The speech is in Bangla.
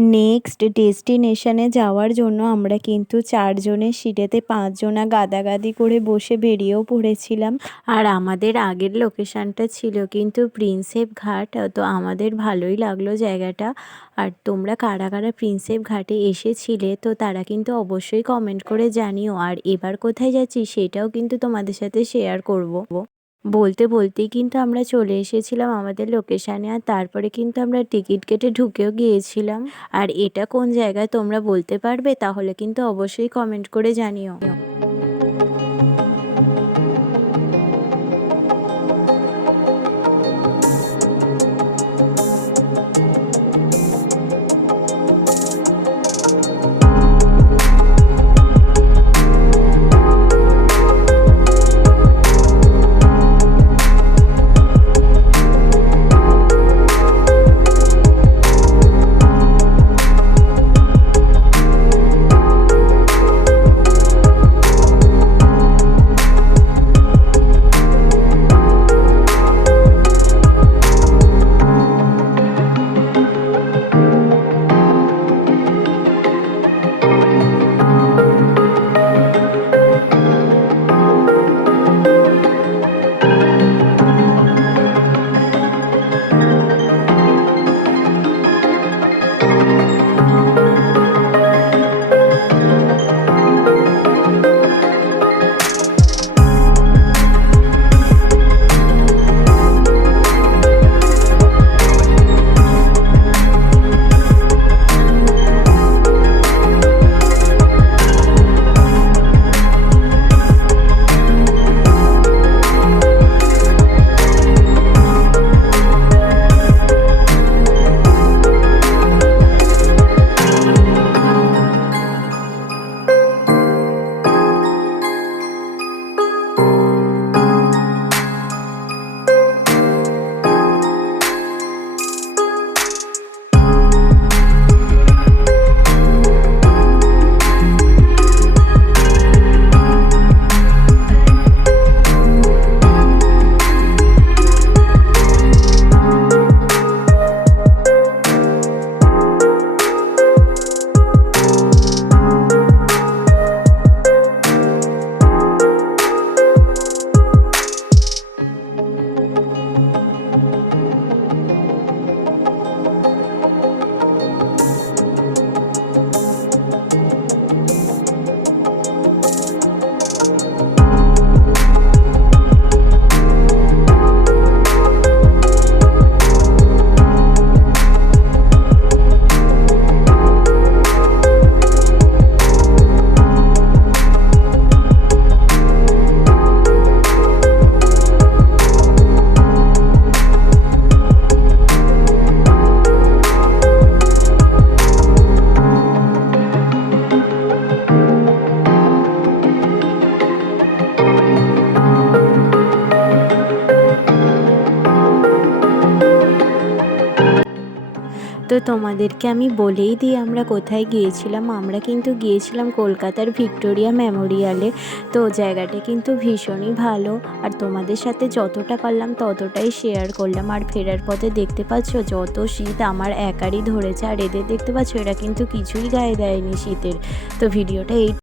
নেক্সট ডেস্টিনেশনে যাওয়ার জন্য আমরা কিন্তু ৪ জনের সিটেতে ৫ জনা গাদাগাদি করে বসে বেরিয়েও পড়েছিলাম। আর আমাদের আগের লোকেশনটা ছিল কিন্তু প্রিন্সেপ ঘাট। তো আমাদের ভালোই লাগলো জায়গাটা। আর তোমরা কারা কারা প্রিন্সেপ ঘাটে এসেছিলে তো তারা কিন্তু অবশ্যই কমেন্ট করে জানিও। আর এবার কোথায় যাচ্ছি সেটাও কিন্তু তোমাদের সাথে শেয়ার করব। বলতে বলতেই কিন্তু আমরা চলে এসেছিলাম আমাদের লোকেশানে। আর তারপরে কিন্তু আমরা টিকিট কেটে ঢুকেও গিয়েছিলাম। আর এটা কোন জায়গায় তোমরা বলতে পারবে? তাহলে কিন্তু অবশ্যই কমেন্ট করে জানিও। তো তোমাদেরকে আমি বলেই দিই আমরা কোথায় গিয়েছিলাম। আমরা কিন্তু গিয়েছিলাম কলকাতার ভিক্টোরিয়া মেমোরিয়ালে। তো জায়গাটা কিন্তু ভীষণই ভালো। আর তোমাদের সাথে যতটা পারলাম ততটাই শেয়ার করলাম। আর ফেরার পথে দেখতে পাচ্ছ যত শীত আমার একারই ধরেছে। আর এদের দেখতে পাচ্ছ এরা কিন্তু কিছুই গায়ে দেয়নি শীতের। তো ভিডিওটা এই